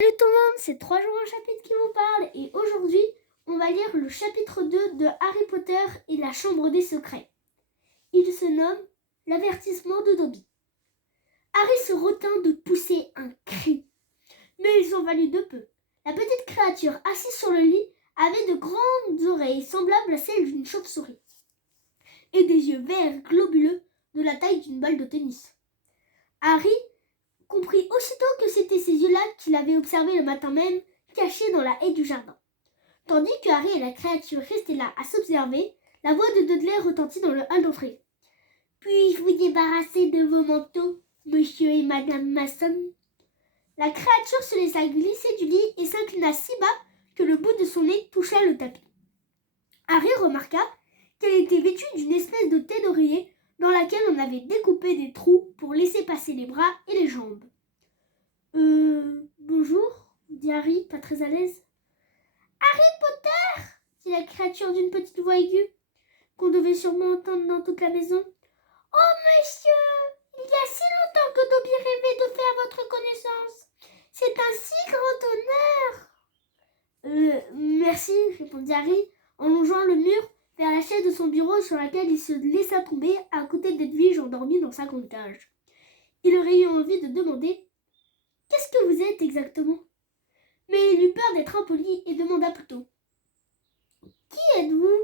Salut tout le monde, c'est 3 jours un chapitre qui vous parle et aujourd'hui on va lire le chapitre 2 de Harry Potter et la chambre des secrets. Il se nomme l'avertissement de Dobby. Harry se retint de pousser un cri, mais il s'en valut de peu. La petite créature assise sur le lit avait de grandes oreilles semblables à celles d'une chauve-souris et des yeux verts globuleux de la taille d'une balle de tennis. Harry comprit aussitôt que c'étaient ces yeux-là qu'il avait observés le matin même, cachés dans la haie du jardin. Tandis que Harry et la créature restaient là à s'observer, la voix de Dudley retentit dans le hall d'entrée. « Puis-je vous débarrasser de vos manteaux, monsieur et madame Mason ?» La créature se laissa glisser du lit et s'inclina si bas que le bout de son nez toucha le tapis. Harry remarqua qu'elle était vêtue d'une espèce de tête d'oreiller dans laquelle on avait découpé des trous pour laisser passer les bras et les jambes. Bonjour, dit Harry, pas très à l'aise. Harry Potter, dit la créature d'une petite voix aiguë, qu'on devait sûrement entendre dans toute la maison. Oh, monsieur, il y a si longtemps que Dobby rêvait de faire votre connaissance. C'est un si grand honneur. Merci, répondit Harry, en longeant le mur vers la chaise de son bureau sur laquelle il se laissa tomber à côté d'Edwige endormie dans sa grande cage. Il aurait eu envie de demander « Qu'est-ce que vous êtes exactement ?» Mais il eut peur d'être impoli et demanda plutôt « Qui êtes-vous » ?»«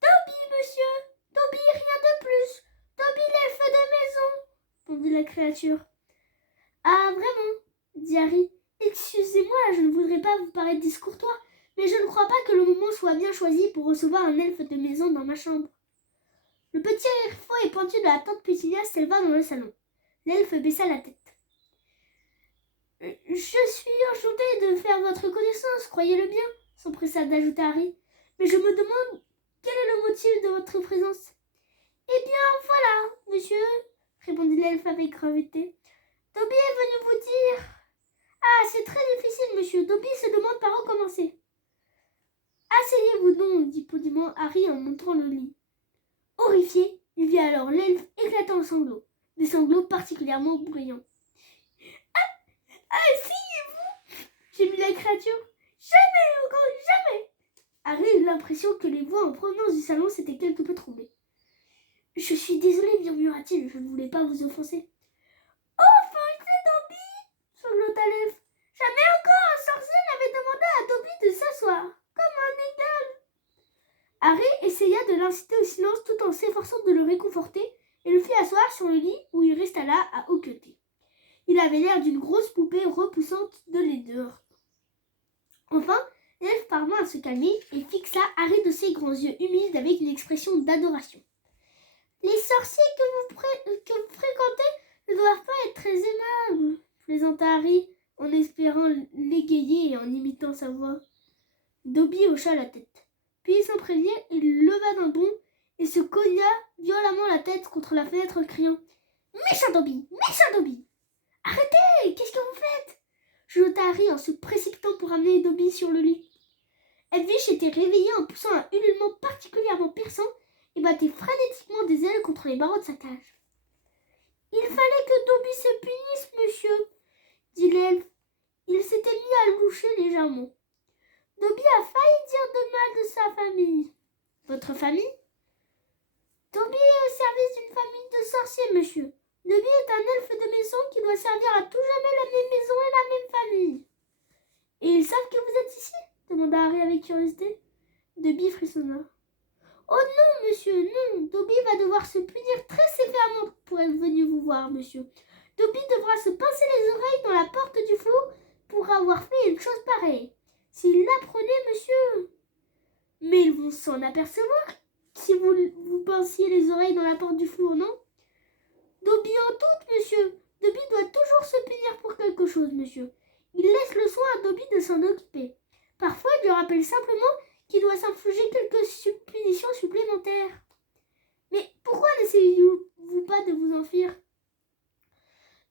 Dobby, monsieur. Dobby, rien de plus. Dobby, l'elfe de maison, » répondit la créature. « Ah, vraiment ?» dit Harry. « Excusez-moi, je ne voudrais pas vous paraître discourtois, mais je ne crois pas que le moment soit bien choisi pour recevoir un elfe de maison dans ma chambre. » Le petit rire faux et pointu de la tante Pétunia s'éleva dans le salon. L'elfe baissa la tête. « Je suis enchantée de faire votre connaissance, croyez-le bien, » s'empressa d'ajouter Harry. « Mais je me demande quel est le motif de votre présence. »« Eh bien, voilà, monsieur, » répondit l'elfe avec gravité. « Dobby est venu vous dire. »« Ah, c'est très difficile, monsieur. Dobby se demande par où commencer. »« Asseyez-vous donc, » dit poliment Harry en montrant le lit. Horrifié, il vit alors l'elfe éclatant en sanglots, des sanglots particulièrement bruyants. « Asseyez-vous » gémit la créature. « Jamais, encore jamais !» Harry eut l'impression que les voix en provenance du salon s'étaient quelque peu troublées. « Je suis désolé, murmura-t-il, je ne voulais pas vous offenser. »« Enfin, c'est Dobby » sanglota l'elfe. « Jamais encore un sorcier n'avait demandé à Dobby de s'asseoir, comme un égal. » Harry essaya de l'inciter au silence tout en s'efforçant de le réconforter et le fit asseoir sur le lit où il resta là à hoqueter. Il avait l'air d'une grosse poupée repoussante de laideur. Enfin, l'elfe parvint à se calmer et fixa Harry de ses grands yeux humides avec une expression d'adoration. « Les sorciers que vous fréquentez ne doivent pas être très aimables, » plaisanta Harry en espérant l'égayer et en imitant sa voix. Dobby hocha la tête. Puis s'imprégna, il leva d'un bond et se cogna violemment la tête contre la fenêtre, criant « Méchant Dobby, méchant Dobby !»« Arrêtez, qu'est-ce que vous faites ?» jeta Harry en se précipitant pour amener Dobby sur le lit. Edwige était réveillée en poussant un ululement particulièrement perçant et battait frénétiquement des ailes contre les barreaux de sa cage. « Il fallait que Dobby se punisse, monsieur, » dit l'elfe. Il s'était mis à loucher légèrement. « Dobby a failli dire de mal de sa famille. »« Votre famille ?»« Dobby est au service d'une famille de sorciers, monsieur. Dobby est un elfe de maison qui doit servir à tout jamais la même maison et la même famille. »« Et ils savent que vous êtes ici ?» demanda Harry avec curiosité. Dobby frissonna. « Oh non, monsieur, non. Dobby va devoir se punir très sévèrement pour être venu vous voir, monsieur. Dobby devra se pincer les oreilles dans la porte du flou pour avoir fait une chose pareille. S'il l'apprenait, monsieur. »« Mais ils vont s'en apercevoir si vous pinciez les oreilles dans la porte du flou, non ? » Dobby en doute, monsieur. Dobby doit toujours se punir pour quelque chose, monsieur. Il laisse le soin à Dobby de s'en occuper. Parfois, il lui rappelle simplement qu'il doit s'infliger quelques punitions supplémentaires. Mais pourquoi n'essayez-vous pas de vous enfuir ?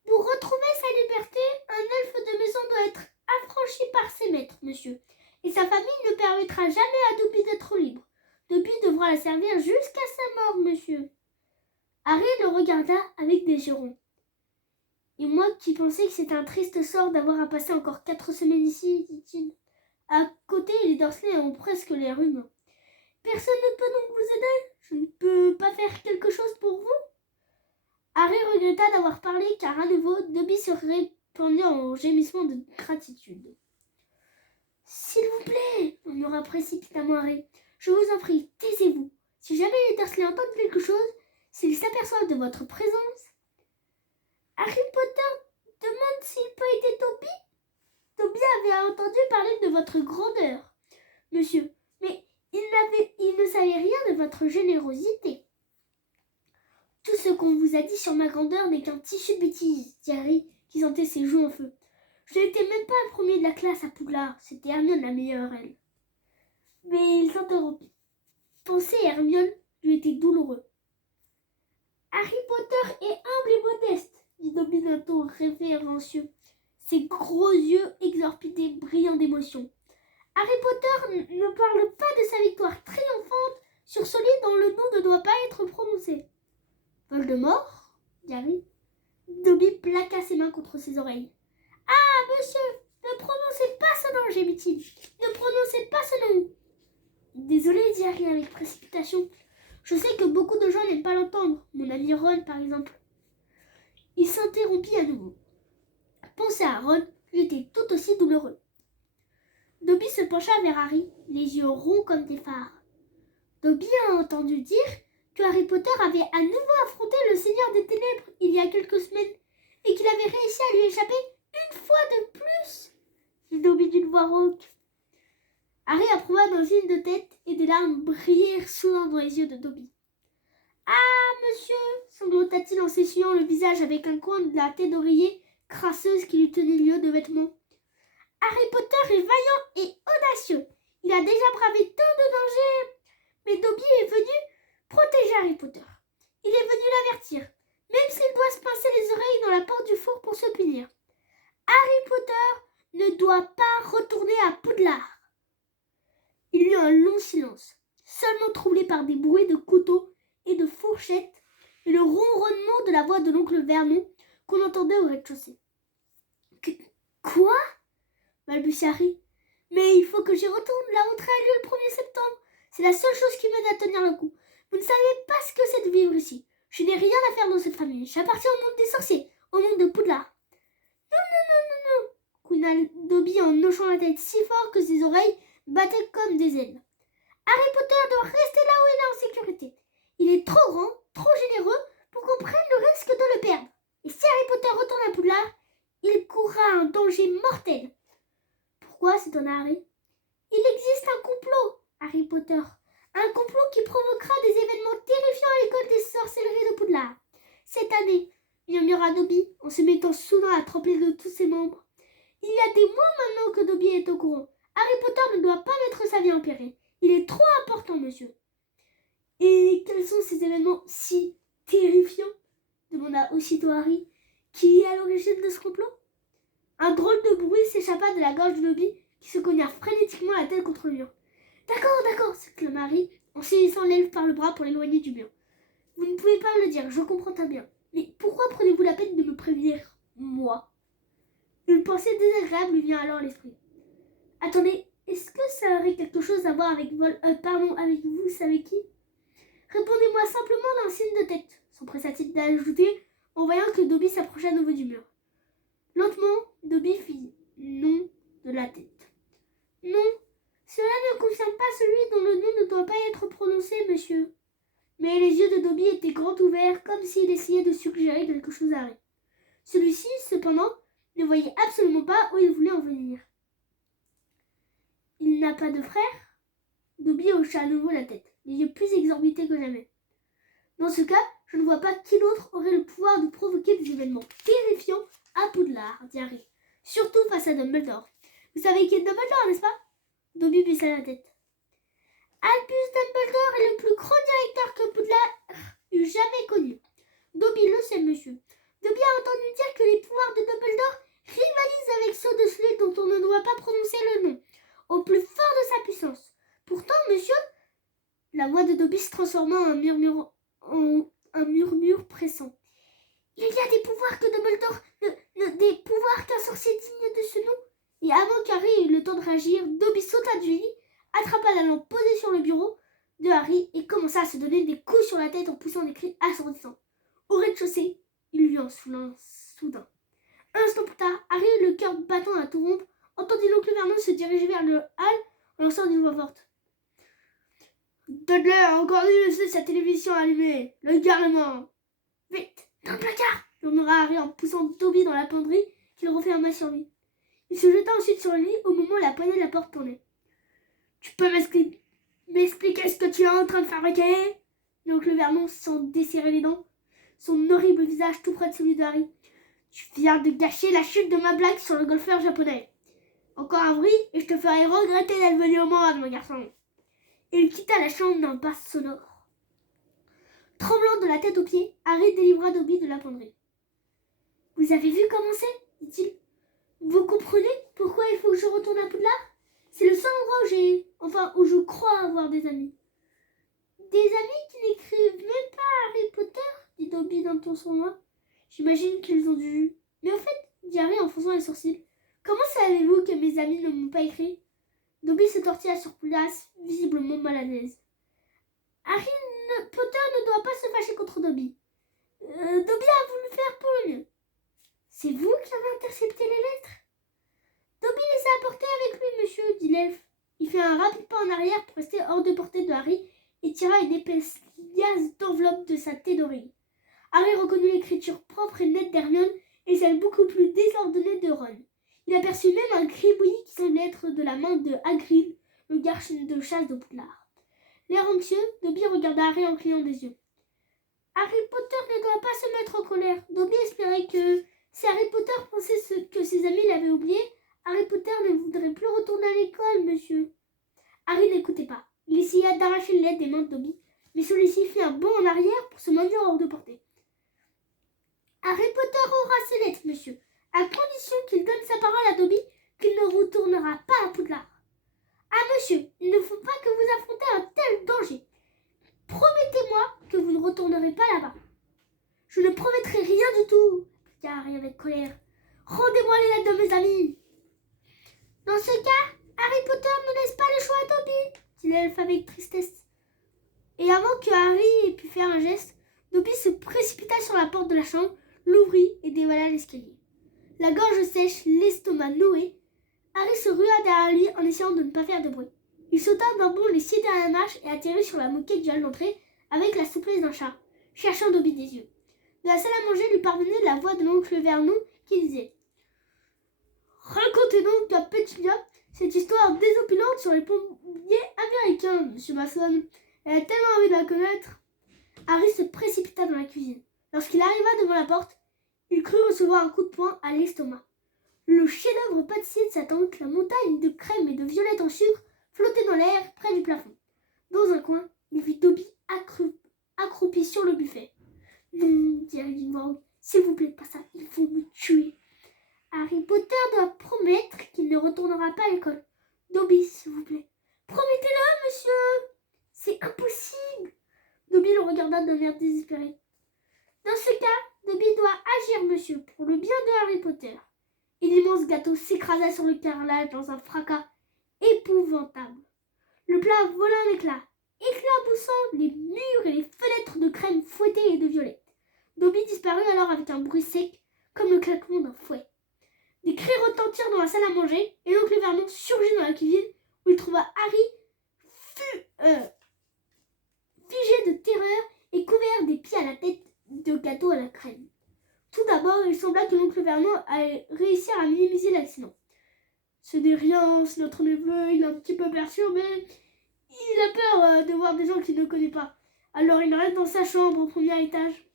Pour retrouver sa liberté, un elfe de maison doit être affranchi par ses maîtres, monsieur. Et sa famille ne permettra jamais à Dobby d'être libre. Dobby devra la servir jusqu'à sa mort, monsieur. Harry le regarda avec des yeux ronds. Et moi qui pensais que c'était un triste sort d'avoir à passer encore 4 semaines ici, dit-il. À côté, les Dursley ont presque l'air humains. Personne ne peut donc vous aider? Je ne peux pas faire quelque chose pour vous? Harry regretta d'avoir parlé car à nouveau, Dobby se répandit en gémissements de gratitude. S'il vous plaît, murmura précipitamment Harry. Je vous en prie, taisez-vous. Si jamais les Dursley entendent quelque chose, s'ils s'aperçoivent de votre présence... Harry Potter demande s'il peut aider Dobby. Dobby avait entendu parler de votre grandeur, monsieur, mais il ne savait rien de votre générosité. Tout ce qu'on vous a dit sur ma grandeur n'est qu'un tissu de bêtises, dit Harry, qui sentait ses joues en feu. Je n'étais même pas le premier de la classe à Poudlard, c'était Hermione la meilleure, elle. Mais il s'interrompit. Penser à Hermione lui était douloureux. Harry Potter est humble et modeste, dit Dobby d'un ton révérencieux, ses gros yeux exorbités brillants d'émotion. Harry Potter ne parle pas de sa victoire triomphante sur celui dont le nom ne doit pas être prononcé. Voldemort, dit Harry. Dobby plaqua ses mains contre ses oreilles. Ah, monsieur, ne prononcez pas ce nom, gémit-il. Ne prononcez pas ce nom. Désolé, dit Harry avec précipitation. Je sais que beaucoup de gens n'aiment pas l'entendre, mon ami Ron par exemple. Il s'interrompit à nouveau. Penser à Ron lui était tout aussi douloureux. Dobby se pencha vers Harry, les yeux ronds comme des phares. Dobby a entendu dire que Harry Potter avait à nouveau affronté le Seigneur des Ténèbres il y a quelques semaines et qu'il avait réussi à lui échapper une fois de plus, dit Dobby d'une voix rauque. Harry approuva d'un signe de tête et des larmes brillèrent soudain dans les yeux de Dobby. Ah, monsieur, sanglota-t-il en s'essuyant le visage avec un coin de la tête d'oreiller crasseuse qui lui tenait lieu de vêtements. Harry Potter est vaillant et audacieux. Il a déjà bravé tant de dangers. Mais Dobby est venu protéger Harry Potter. Il est venu l'avertir, même s'il doit se pincer les oreilles dans la porte du four pour se punir. Harry Potter ne doit pas retourner à Poudlard. Il y eut un long silence, seulement troublé par des bruits de couteaux et de fourchettes et le ronronnement de la voix de l'oncle Vernon qu'on entendait au rez-de-chaussée. Quoi? balbutia Harry. Mais il faut que j'y retourne, la rentrée a lieu le 1er septembre. C'est la seule chose qui m'aide à tenir le coup. Vous ne savez pas ce que c'est de vivre ici. Je n'ai rien à faire dans cette famille. J'appartiens au monde des sorciers, au monde de Poudlard. Non, couina Dobby en hochant la tête si fort que ses oreilles battaient comme des ailes. Harry Potter doit rester là où il est en sécurité. Il est trop grand, trop généreux pour qu'on prenne le risque de le perdre. Et si Harry Potter retourne à Poudlard, il courra un danger mortel. Pourquoi s'étonna Harry? Il existe un complot, Harry Potter. Un complot qui provoquera des événements terrifiants à l'école des sorcelleries de Poudlard. Cette année, murmura Dobby en se mettant soudain à trembler de tous ses membres. Il y a des mois maintenant que Dobby est au courant. Harry Potter ne doit pas mettre sa vie en péril. Il est trop important, monsieur. Et quels sont ces événements si terrifiants? Demanda aussitôt Harry. Qui est à l'origine de ce complot? Un drôle de bruit s'échappa de la gorge de Dobby qui se cogna frénétiquement la tête contre le mur. D'accord, s'exclama Harry en saisissant l'elfe par le bras pour l'éloigner du mur. Vous ne pouvez pas me le dire, je comprends très bien. Mais pourquoi prenez-vous la peine de me prévenir, moi? Une pensée désagréable lui vient alors à l'esprit. Attendez, est-ce que ça aurait quelque chose à voir avec avec vous savez qui? Répondez-moi simplement d'un signe de tête, s'empressa-t-il d'ajouter en voyant que Dobby s'approchait à nouveau du mur. Lentement, Dobby fit non de la tête. Non, cela ne concerne pas celui dont le nom ne doit pas être prononcé, monsieur. Mais les yeux de Dobby étaient grands ouverts, comme s'il essayait de suggérer quelque chose à Harry. Celui-ci, cependant, ne voyait absolument pas où il voulait en venir. Il n'a pas de frère? Dobby hocha à nouveau la tête, les yeux plus exorbités que jamais. Dans ce cas, je ne vois pas qui d'autre aurait le pouvoir de provoquer des événements terrifiants à Poudlard, dit Harry, surtout face à Dumbledore. Vous savez qui est Dumbledore, n'est-ce pas? Dobby baissa la tête. Albus Dumbledore est le plus grand directeur que Poudlard eût jamais connu. Dobby le sait, monsieur. Dobby a entendu dire que les pouvoirs de Dumbledore rivalisent avec ceux de celui dont on ne doit pas prononcer le nom, au plus fort de sa puissance. Pourtant, monsieur, la voix de Dobby se transforma en un murmure pressant. Il y a des pouvoirs que Dumbledore... des pouvoirs qu'un sorcier digne de ce nom. Et avant qu'Harry ait eu le temps de réagir, Dobby sauta du lit, attrapa la lampe posée sur le bureau de Harry et commença à se donner des coups sur la tête en poussant des cris assourdissants. Au rez-de-chaussée, il lui en soula soudain. Un instant plus tard, Harry, le cœur battant à tout rompre, entendit l'oncle Vernon se diriger vers le hall en lançant d'une voix forte. « Dudley a encore dû laisser sa télévision allumée. Le garnement !»« Vite, dans le placard !» murmura Harry en poussant Dobby dans la penderie qu'il referma sur lui. Il se jeta ensuite sur le lit au moment où la poignée de la porte tournait. « Tu peux m'expliquer ce que tu es en train de fabriquer ?» dit l'oncle Vernon sans desserrer les dents, son horrible visage tout près de celui de Harry. « Tu viens de gâcher la chute de ma blague sur le golfeur japonais. Encore un bruit et je te ferai regretter d'être venu au monde, mon garçon. » Et il quitta la chambre d'un pas sonore. Tremblant de la tête aux pieds, Harry délivra Dobby de la penderie. « Vous avez vu comment c'est ?» dit-il. « Vous comprenez pourquoi il faut que je retourne à Poudlard ? C'est le seul endroit où je crois avoir des amis. »« Des amis qui n'écrivent même pas Harry Potter ?» dit Dobby d'un ton sournois. « J'imagine qu'ils ont dû... » « Mais au fait, dit Harry en fronçant les sourcils, comment savez-vous que mes amis ne m'ont pas écrit ?» Dobby se tortilla sur place, visiblement mal à l'aise. Harry Potter ne doit pas se fâcher contre Dobby. Dobby a voulu faire pour le mieux. C'est vous qui avez intercepté les lettres ? Dobby les a apportées avec lui, monsieur, dit l'elfe. Il fit un rapide pas en arrière pour rester hors de portée de Harry et tira une épaisse liasse d'enveloppe de sa thé d'oreille. Harry reconnut l'écriture propre et nette d'Hermione et celle beaucoup plus désordonnée de Ron. Il aperçut même un gribouillis qui semblait être de la main de Hagrid, le garde de chasse de Poudlard. L'air anxieux, Dobby regarda Harry en clignant des yeux. Harry Potter ne doit pas se mettre en colère. Dobby espérait que, si Harry Potter pensait que ses amis l'avaient oublié, Harry Potter ne voudrait plus retourner à l'école, monsieur. Harry n'écoutait pas. Il essaya d'arracher les lettres des mains de Dobby, mais celui-ci fit un bond en arrière pour se maintenir hors de portée. Harry Potter aura ses lettres, monsieur, à condition qu'il donne sa parole à Dobby qu'il ne retournera pas à Poudlard. Ah, monsieur, il ne faut pas que vous affrontez un tel danger. Promettez-moi que vous ne retournerez pas là-bas. Je ne promettrai rien du tout, dit Harry avec colère. Rendez-moi les lettres de mes amis. Dans ce cas, Harry Potter ne laisse pas le choix à Dobby, dit l'elfe avec tristesse. Et avant que Harry ait pu faire un geste, Dobby se précipita sur la porte de la chambre, l'ouvrit et dévala l'escalier. La gorge sèche, l'estomac noué, Harry se rua derrière lui en essayant de ne pas faire de bruit. Il sauta d'un bond les 6 dernières marches et atterrit sur la moquette du hall d'entrée avec la souplesse d'un chat, cherchant Dobby des yeux. De la salle à manger lui parvenait la voix de l'oncle Vernon qui disait « Racontez donc à Pétunia cette histoire désopilante sur les pompiers américains, monsieur Mason. Elle a tellement envie de la connaître. » Harry se précipita dans la cuisine. Lorsqu'il arriva devant la porte, il crut recevoir un coup de poing à l'estomac. Le chef-d'œuvre pâtissier de sa tante, la montagne de crème et de violettes en sucre, flottait dans l'air près du plafond. Dans un coin, il vit Dobby accroupi sur le buffet. « Non, dit Harry d'une voix rauque, s'il vous plaît, pas ça, il faut me tuer. Harry Potter doit promettre qu'il ne retournera pas à l'école. Dobby, s'il vous plaît. Promettez-le, monsieur. C'est impossible. » Dobby le regarda d'un air désespéré. « Dans ce cas, Dobby doit agir, monsieur, pour le bien de Harry Potter. » Et l'immense gâteau s'écrasa sur le carrelage dans un fracas épouvantable. Le plat vola en éclats, éclaboussant les murs et les fenêtres de crème fouettée et de violette. Dobby disparut alors avec un bruit sec, comme le claquement d'un fouet. Des cris retentirent dans la salle à manger, et l'oncle Vernon surgit dans la cuisine, où il trouva Harry figé de terreur et couvert des pieds à la tête de gâteau à la crème. Tout d'abord, il sembla que l'oncle Vernon allait réussir à minimiser l'accident. « Ce n'est rien, c'est notre neveu, il est un petit peu perturbé. Il a peur de voir des gens qu'il ne connaît pas. Alors il reste dans sa chambre au premier étage. »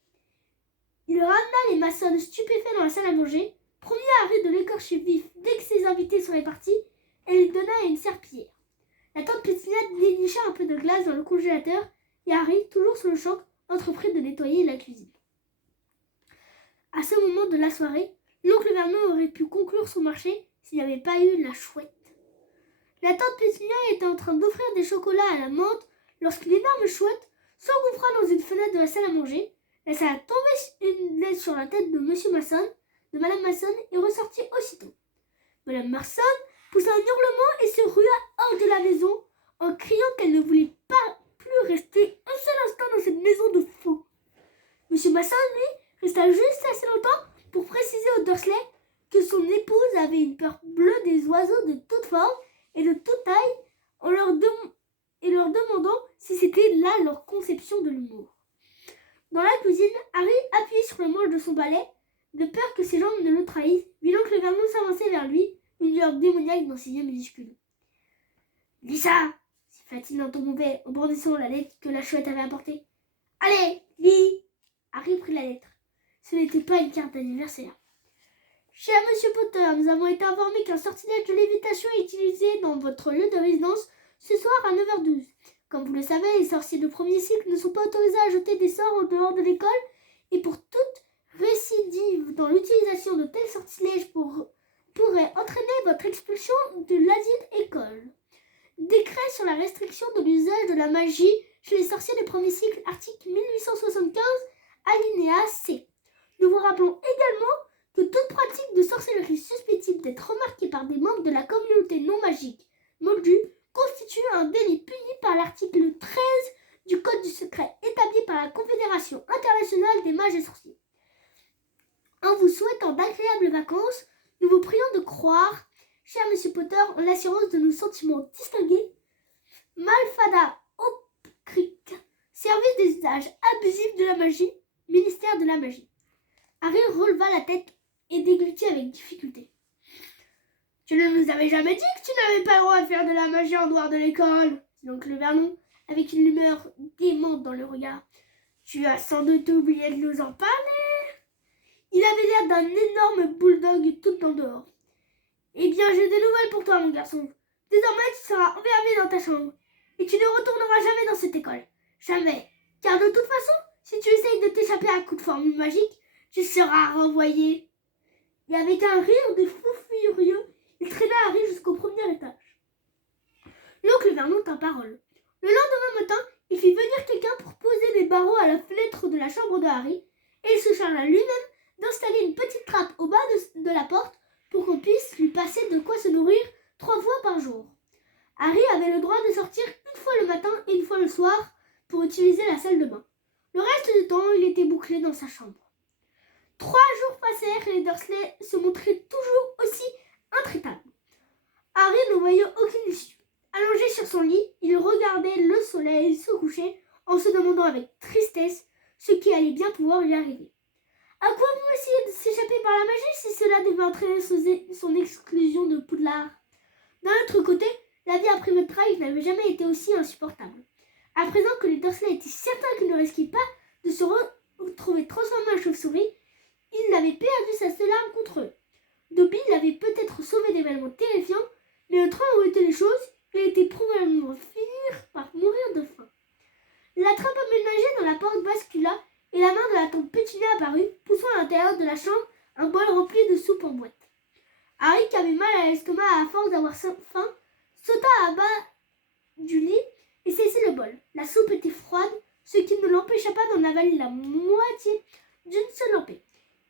Il ramena les maçons stupéfaits dans la salle à manger, promit à Harry de l'écorcher vif dès que ses invités seraient partis, et lui donna une serpillière. La tante Pétunia dénicha un peu de glace dans le congélateur, et Harry, toujours sous le choc, entreprit de nettoyer la cuisine. À ce moment de la soirée, l'oncle Vernon aurait pu conclure son marché s'il n'y avait pas eu la chouette. La tante Pétunia était en train d'offrir des chocolats à la menthe lorsqu'une énorme chouette s'engouffra dans une fenêtre de la salle à manger, laissa tomber une lettre sur la tête de Madame Mason, et ressortit aussitôt. Madame Mason poussa un hurlement et se rua hors de la maison en criant qu'elle ne voulait pas plus rester un seul instant dans cette maison de fous. Monsieur Mason, lui, resta juste assez longtemps pour préciser aux Dursley que son épouse avait une peur bleue des oiseaux de toute forme et de toute taille et leur demandant si c'était là leur conception de l'humour. Dans la cuisine, Harry appuyait sur le manche de son balai, de peur que ses jambes ne le trahissent, vit l'oncle Vernon s'avancer vers lui, une lueur démoniaque dans ses yeux minuscules. « Lis ça !» siffla-t-il d'un ton mauvais en brandissant la lettre que la chouette avait apportée. « Allez, lis !» Harry prit la lettre. Ce n'était pas une carte d'anniversaire. « Cher Monsieur Potter, nous avons été informés qu'un sortilège de lévitation est utilisé dans votre lieu de résidence ce soir à 9h12. Comme vous le savez, les sorciers de premier cycle ne sont pas autorisés à jeter des sorts en dehors de l'école et pour toute récidive dans l'utilisation de tels sortilèges pourrait entraîner votre expulsion de ladite école. Décret sur la restriction de l'usage de la magie chez les sorciers de premier cycle, article 1875, alinéa C. Nous vous rappelons également que toute pratique de sorcellerie susceptible d'être remarquée par des membres de la communauté non magique moldue constitue un délit puni par l'article 13 du Code du secret établi par la Confédération internationale des mages et sorciers. En vous souhaitant d'agréables vacances, nous vous prions de croire, cher Monsieur Potter, en l'assurance de nos sentiments distingués, Malfada Opcric, service des usages abusifs de la magie, ministère de la magie. Harry releva la tête et déglutit avec difficulté. Tu ne nous avais jamais dit que tu n'avais pas le droit de faire de la magie en dehors de l'école, dit l'oncle Vernon, avec une humeur démente dans le regard. Tu as sans doute oublié de nous en parler. Il avait l'air d'un énorme bulldog tout en dehors. Eh bien, j'ai des nouvelles pour toi, mon garçon. Désormais, tu seras enfermé dans ta chambre. Et tu ne retourneras jamais dans cette école. Jamais. Car de toute façon, si tu essayes de t'échapper à coup de formule magique, tu seras renvoyé. Et avec un rire de fou furieux, il traîna Harry jusqu'au premier étage. L'oncle Vernon tint parole. Le lendemain matin, il fit venir quelqu'un pour poser des barreaux à la fenêtre de la chambre de Harry, et il se chargea lui-même d'installer une petite trappe au bas de la porte pour qu'on puisse lui passer de quoi se nourrir 3 fois par jour. Harry avait le droit de sortir une fois le matin et une fois le soir pour utiliser la salle de bain. Le reste du temps, il était bouclé dans sa chambre. 3 jours passèrent et les Dursley se montraient toujours aussi intraitables. Harry ne voyait aucune issue. Allongé sur son lit, il regardait le soleil se coucher en se demandant avec tristesse ce qui allait bien pouvoir lui arriver. À quoi bon essayer de s'échapper par la magie si cela devait entraîner son exclusion de Poudlard? D'un autre côté, la vie après votre travail n'avait jamais été aussi insupportable. À présent que les Dursley étaient certains qu'ils ne risquaient pas de se retrouver transformés en chauve-souris, il n'avait perdu sa seule arme contre eux. Dobby l'avait peut-être sauvé d'événements terrifiants, mais au train où étaient les choses, il était probablement finir par mourir de faim. La trappe aménagée dans la porte bascula et la main de la tante Pétunia apparut, poussant à l'intérieur de la chambre un bol rempli de soupe en boîte. Harry, qui avait mal à l'estomac à force d'avoir faim, sauta à bas du lit et saisit le bol. La soupe était froide, ce qui ne l'empêcha pas d'en avaler la moitié d'une seule lampée.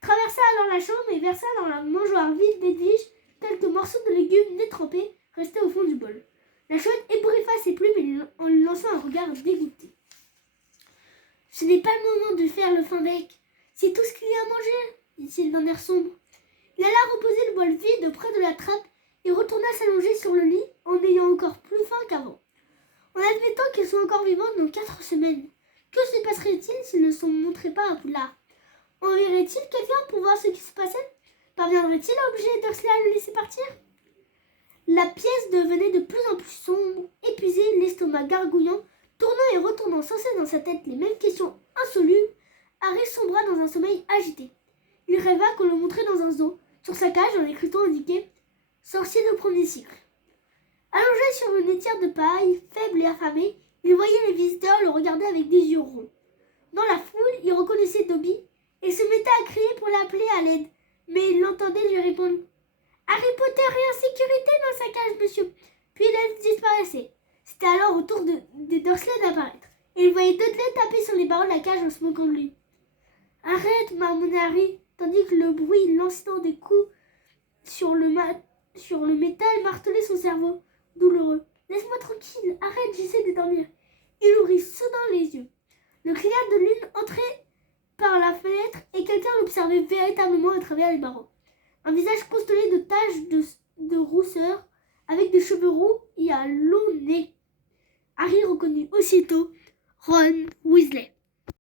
Il traversa alors la chambre et versa dans la mangeoire vide d'Edwige quelques morceaux de légumes détrempés restés au fond du bol. La chouette ébouriffa ses plumes en lui lançant un regard dégoûté. « Ce n'est pas le moment de faire le fin bec. C'est tout ce qu'il y a à manger, dit-il d'un air sombre. Il alla reposer le bol vide près de la trappe et retourna s'allonger sur le lit en ayant encore plus faim qu'avant. En admettant qu'ils soient encore vivants dans 4 semaines, que se passerait-il s'ils ne se montraient pas à Poudlard? Enverrait-il quelqu'un pour voir ce qui se passait? Parviendrait-il à obliger Dursley à le laisser partir? La pièce devenait de plus en plus sombre, épuisé, l'estomac gargouillant, tournant et retournant sans cesse dans sa tête les mêmes questions insolubles. Harry sombra dans un sommeil agité. Il rêva qu'on le montrait dans un zoo, sur sa cage, un écriteau indiqué « Sorcier de premier cycle ». Allongé sur une litière de paille, faible et affamé, il voyait les visiteurs le regarder avec des yeux ronds. Dans la foule, il reconnaissait Dobby et se mettait à crier pour l'appeler à l'aide, mais il l'entendait lui répondre « Harry Potter est en sécurité dans sa cage, monsieur !» Puis il disparaissait. C'était alors au tour des Dursley d'apparaître, et il voyait Dudley taper sur les barreaux de la cage en se moquant de lui. Arrête, marmonna Harry, tandis que le bruit lancinant des coups sur le métal martelait son cerveau douloureux. Laisse-moi tranquille, arrête, j'essaie de dormir. Il ouvrit soudain les yeux. Le clair de lune entrait par la fenêtre et quelqu'un l'observait véritablement à travers les barreaux. Un visage constellé de taches de rousseur avec des cheveux roux et un long nez. Harry reconnut aussitôt Ron Weasley.